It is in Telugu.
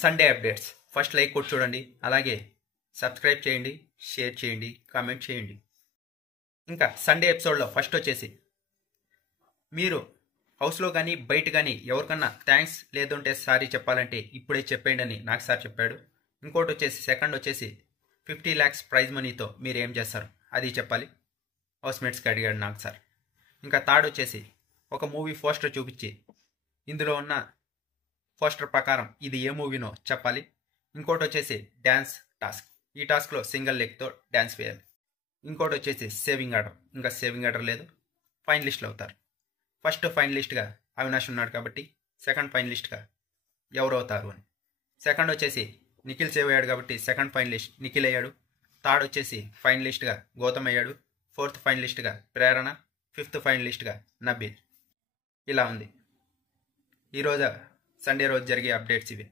సండే అప్డేట్స్ ఫస్ట్ లైక్ కొట్టి చూడండి, అలాగే సబ్స్క్రైబ్ చేయండి, షేర్ చేయండి, కామెంట్ చేయండి. ఇంకా సండే ఎపిసోడ్లో ఫస్ట్ వచ్చేసి మీరు హౌస్లో కానీ బయట కానీ ఎవరికన్నా థ్యాంక్స్ లేదంటే సారీ చెప్పాలంటే ఇప్పుడే చెప్పండి అని నాకు సార్ చెప్పాడు. ఇంకోటి వచ్చేసి సెకండ్ వచ్చేసి 50 lakhs ప్రైజ్ మనీతో మీరు ఏం చేస్తారు అది చెప్పాలి, హౌస్మేట్స్కి అడిగాడు నాకు సార్. ఇంకా థర్డ్ వచ్చేసి ఒక మూవీ పోస్టర్ చూపించి ఇందులో ఉన్న పోస్టర్ ప్రకారం ఇది ఏ మూవీనో చెప్పాలి. ఇంకోటి వచ్చేసి డ్యాన్స్ టాస్క్, ఈ టాస్క్లో సింగిల్ లెగ్తో డ్యాన్స్ వేయాలి. ఇంకోటి వచ్చేసి సేవింగ్ ఆర్డర్, ఇంకా సేవింగ్ ఆర్డర్ లేదు, ఫైనలిస్టులు అవుతారు. ఫస్ట్ ఫైనలిస్ట్గా అవినాష్ ఉన్నాడు కాబట్టి సెకండ్ ఫైనలిస్ట్గా ఎవరు అవుతారు అని. సెకండ్ వచ్చేసి నిఖిల్ సేవ్ అయ్యాడు కాబట్టి సెకండ్ ఫైనలిస్ట్ నిఖిల్ అయ్యాడు. థర్డ్ వచ్చేసి ఫైనలిస్ట్గా గౌతమ్ అయ్యాడు. ఫోర్త్ ఫైనలిస్ట్గా ప్రేరణ, ఫిఫ్త్ ఫైనలిస్ట్గా నబీల్. ఇలా ఉంది ఈరోజు సండే రోజు జరిగే అప్డేట్స్ ఇవి.